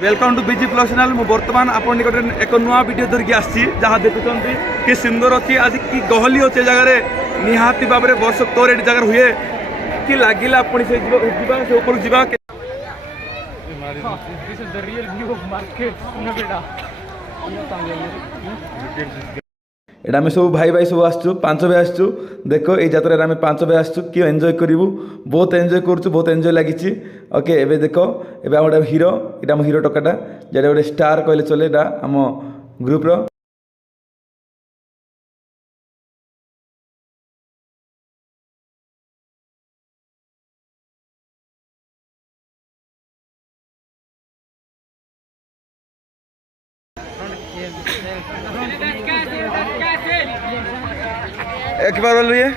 Welcome to BG plus channel. मु बर्तमान आपन निकट एक नुआ वीडियो धरिकी आसी जहाँ देखुं कि सुंदर अच्छी आज कि गहली अच्छे जगह निहाती भाव में वर्ष तोर ये जगह हुए कि लगिला अपनी से ऊपर जावा एटा आम सब भाई भाई सब आसचु 5 भाई आसचु देख ये जत्रा आम 5 भाई आसचु कि एंजॉय करूँ बहुत एंजॉय करूँ बहुत एंजॉय लगी। ओके एबे देख एबे गोटे हीरो यहाँ आम हीरो टोकाटा जेटा गोटे स्टार कहले चले आम ग्रुप्र एक बार बोल रही है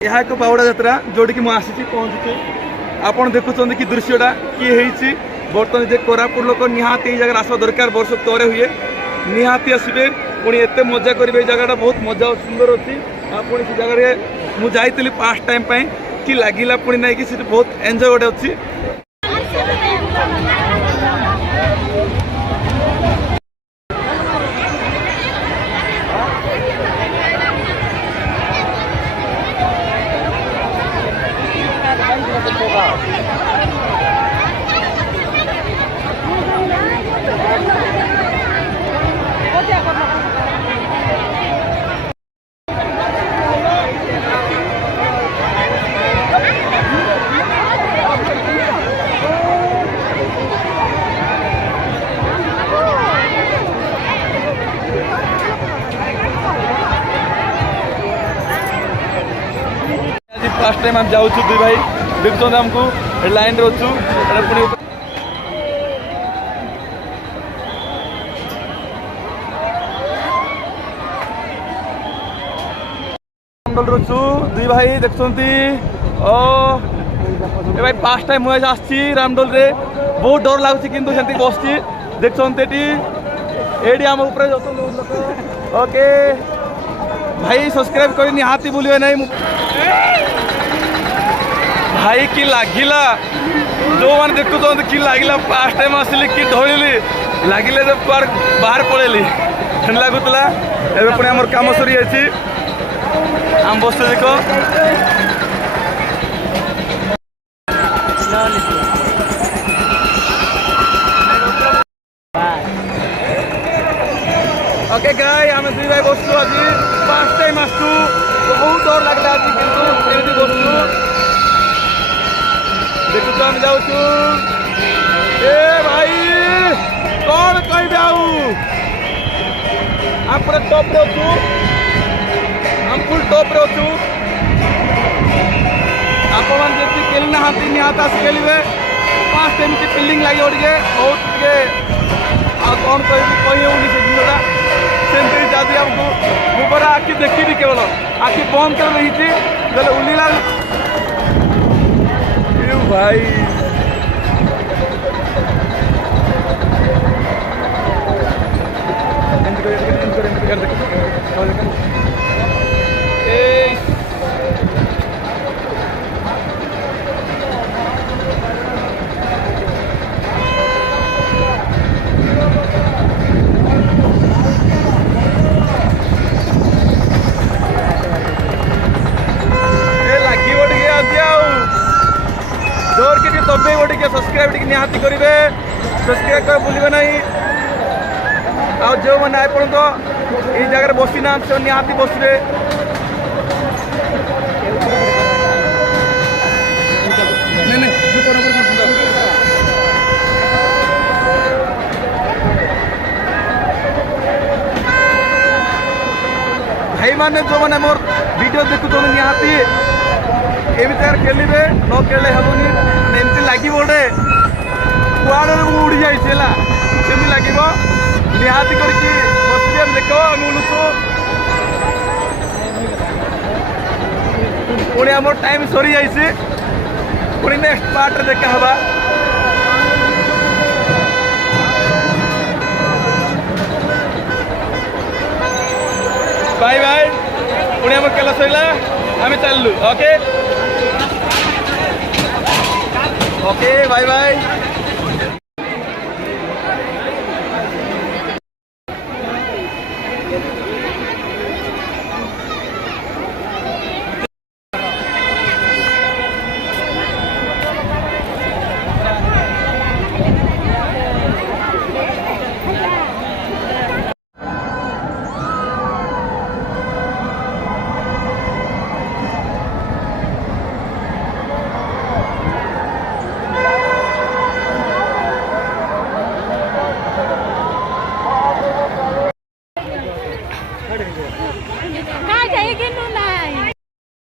यह एक बावड़ा यात्रा जोड़ी की मुझे पहुँची आपड़ देखुं कि दृश्यटा किए बर्तमान जे कोरापुट लोक निहाती जगह आसवा दरकार वर्ष तोरे हुए निहाती आसबे पुणी एत मजा करेंगे जगह बहुत मजा सुंदर अच्छी पुणी से जगह मुझे जाइली फास्ट टाइम कि लगिला पुणी नहीं कि बहुत एंजॉय गोटे अच्छी फास्ट टाइम हम जाऊँ दुई भाई देखुं आमको लाइन अच्छु रुचु दुई भाई देखुं भाई फास्ट टाइम मुझे आसी रामडोल रे बहुत डर लगुच कि बस देखुं ये आम ओके भाई सब्सक्राइब कर निहाती भूलिए नहीं भाई कि लगिला जो मैंने देखुं कि लगिला फास्ट टाइम आसली कि ढोली लगिले तो बाहर पलैली लगुला एवं पुणी आम कम सरी जाइए आम बस देख ओके गाय आम दुई भाई बसु आज फास्ट टाइम आसू बहुत डर लगला आज कि बसु देखु आम जाऊँ ए भाई कौन कह आम पूरा टॉप रे अच्छु हम फुल टॉप रे अच्छु आपण मैंने खेली ना निहात आस खेलिए फास्ट टाइम की फिल्डिंग लगे टे बहुत कौन कही से जिनटा सेमती जदि आमको मुझे आखि देखी केवल आखि बंद कर रही उलीला भाई जोर के तबे गोटे के सब्सक्राइब टी निहाती करेंगे सब्सक्राइब कर भूलिए ना आ जो मैंने आपन ये जगह बसी ना से निहाती बसवे भाई मैंने जो मैंने मोर वीडियो देखु निहाती एमती खेलिए न खेले हेनी एमती लगे गोटे कुआड़े उड़ी जाइला सेमती लगे निहाती करके बस देख उड़ुचु पुणी आम टाइम सरी जाइए पुणी नेक्स्ट पार्ट देखा हवा बाय बाय पुणी आम खेल सरला आम चलू ओके ओके बाय बाय काय जाएगी नू ना